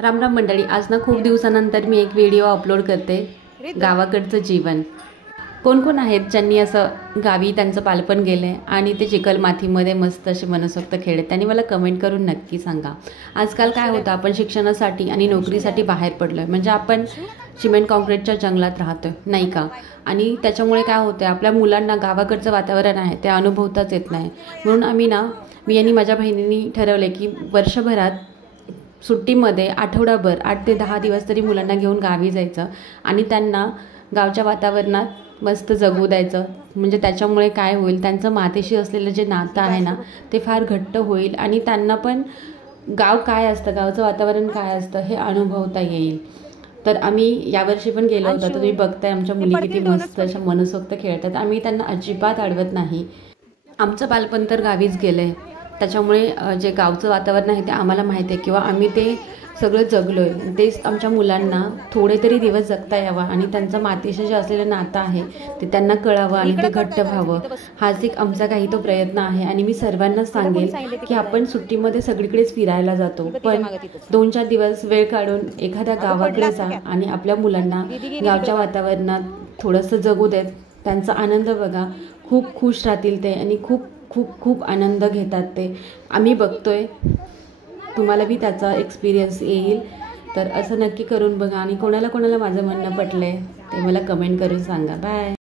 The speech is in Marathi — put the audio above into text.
राम राम मंडळी, आज ना खूप दिवसानंतर मी एक व्हिडिओ अपलोड करते गावाकडचं जीवन। कोण कोण आहेत ज्यांनी असं गावी त्यांचं बालपण गेले आणि ते चिखल मातीमध्ये मस्त असे मनसोक्त खेळले, त्यांनी मला कमेंट करून नक्की सांगा। आजकाल काय होतं, आपण शिक्षणासाठी आणि नोकरीसाठी बाहेर पडलोय, म्हणजे आपण सिमेंट कॉन्क्रीटच्या जंगलात राहतोय नाही का। आणि त्याच्यामुळे काय होतं, आपल्या मुलांना गावाकडचं वातावरण आहे ते अनुभवताच येत नाही। म्हणून मी आणि माझ्या बहिणींनी ठरवले की वर्षभरात सुट्टीमध्ये आठवडाभर 8 ते 10 दिवस तरी मुलांना घेऊन गावी जायचं आणि त्यांना गावच्या वातावरणात मस्त जगू द्यायचं। म्हणजे त्याच्यामुळे काय होईल, त्यांचं मातीशी असलेलं जे नातं आहे ना ते फार घट्ट होईल आणि त्यांना पण गाव काय असतं, गावचं वातावरण काय असतं हे अनुभवता येईल। तर आम्ही यावर्षी पण गेलो होतो, तुम्ही बघताय आमच्या मुली किती मस्त अशा मनसोक्त खेळतात। आम्ही त्यांना अजिबात अडवत नाही। आमचं बालपण तर गावीच गेलं आहे, त्याच्यामुळे जे गावचं वातावरण आहे ते आम्हाला माहिती आहे किंवा आम्ही ते सगळं जगलो आहे। तेच आमच्या मुलांना थोडे तरी दिवस जगता यावं आणि त्यांचं मातीशी जे असलेलं नातं आहे ते त्यांना कळावं आणि ते घट्ट व्हावं, हाच एक आमचा काही तो प्रयत्न आहे। आणि मी सर्वांनाच सांगेल की आपण सुट्टीमध्ये सगळीकडेच फिरायला जातो, पण 2-4 दिवस वेळ काढून एखाद्या गावाकडे जा आणि आपल्या मुलांना गावच्या वातावरणात थोडंसं जगू देत, त्यांचा आनंद बघा। खूप खुश राहतील ते आणि खूप खूप खूप आनंद घेतात ते, आम्ही बघतोय। तुम्हाला बी त्याचा एक्सपिरियन्स येईल, तर असं नक्की करून बघा। आणि कोणाला कोणाला माझं म्हणणं पटलंय ते मला कमेंट करून सांगा। बाय।